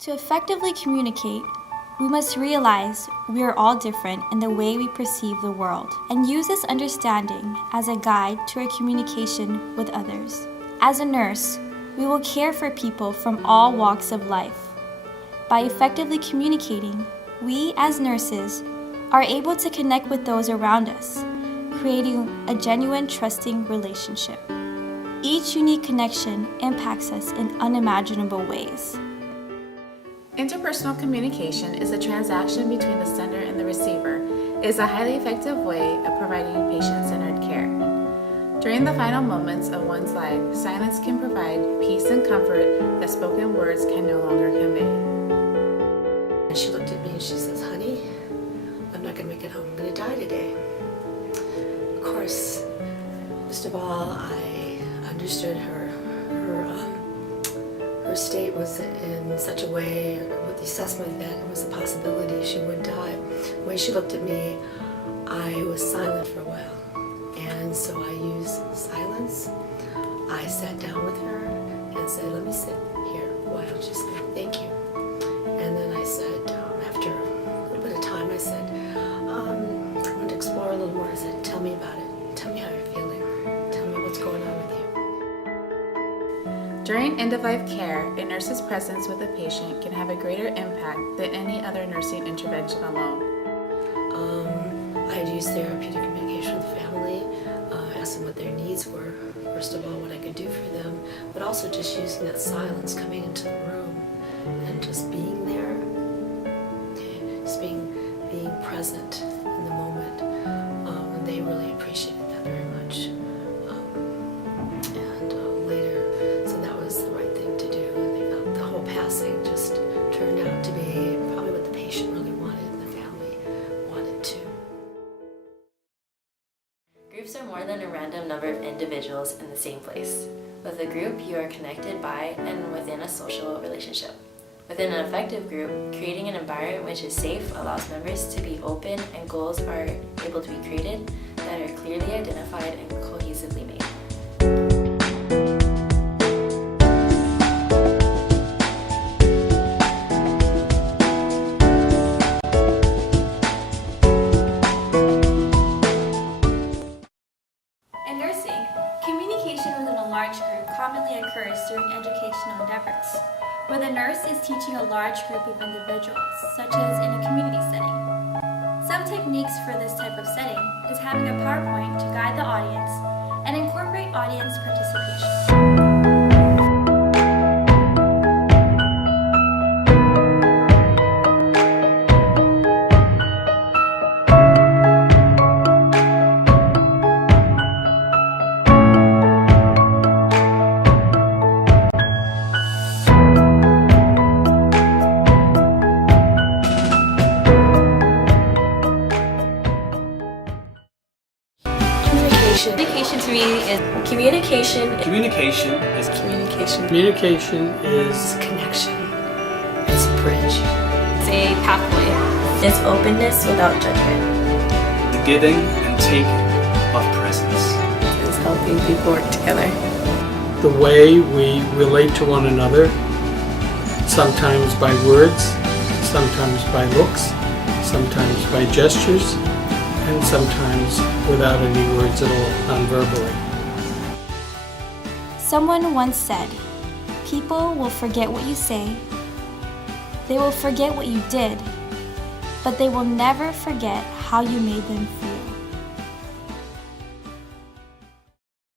To effectively communicate, we must realize we are all different in the way we perceive the world and use this understanding as a guide to our communication with others. As a nurse, we will care for people from all walks of life. By effectively communicating, we as nurses are able to connect with those around us, creating a genuine, trusting relationship. Each unique connection impacts us in unimaginable ways. Interpersonal communication is a transaction between the sender and the receiver. It is a highly effective way of providing patient-centered care. During the final moments of one's life, silence can provide peace and comfort that spoken words can no longer convey. And she looked at me and she says, "Honey, I'm not going to make it home. I'm going to die today." Of course, first of all, I understood her state was in such a way with the assessment that it was a possibility she would die. The way she looked at me, I was silent for a while. And so I used silence. I sat down with her and said, "Let me sit here a while." She said, "Thank you." And then I said, after a little bit of time, I said, I want to explore a little more. I said, "Tell me about it. Tell me how you're feeling. Tell me what's going on with you." During end-of-life care, a nurse's presence with a patient can have a greater impact than any other nursing intervention alone. I used therapeutic communication with the family, asked them what their needs were, first of all, what I could do for them, but also just using that silence, coming into the room and just being there, just being present in the moment, and they really appreciated that very much. Later, so that was the right thing to do, and they felt the whole passing just turned out to be probably what the patient really wanted and the family wanted too. Groups are more than a random number of individuals in the same place. With a group, you are connected by and within a social relationship. Within an effective group, creating an environment which is safe allows members to be open and goals are able to be created that are clearly identified and cohesively made. In nursing, communication within a large group commonly occurs during educational endeavors, where the nurse is teaching a large group of individuals, such as in a community setting. Some techniques for this type of setting is having a PowerPoint to guide the audience and incorporate audience participation. Communication to me is communication. Communication is Communication is Connection. It's a bridge. It's a pathway. It's openness without judgment. the giving and taking of presence. It's helping people work together. the way we relate to one another, sometimes by words, sometimes by looks, sometimes by gestures, and sometimes without any words at all, non-verbally. Someone once said, "People will forget what you say, they will forget what you did, but they will never forget how you made them feel."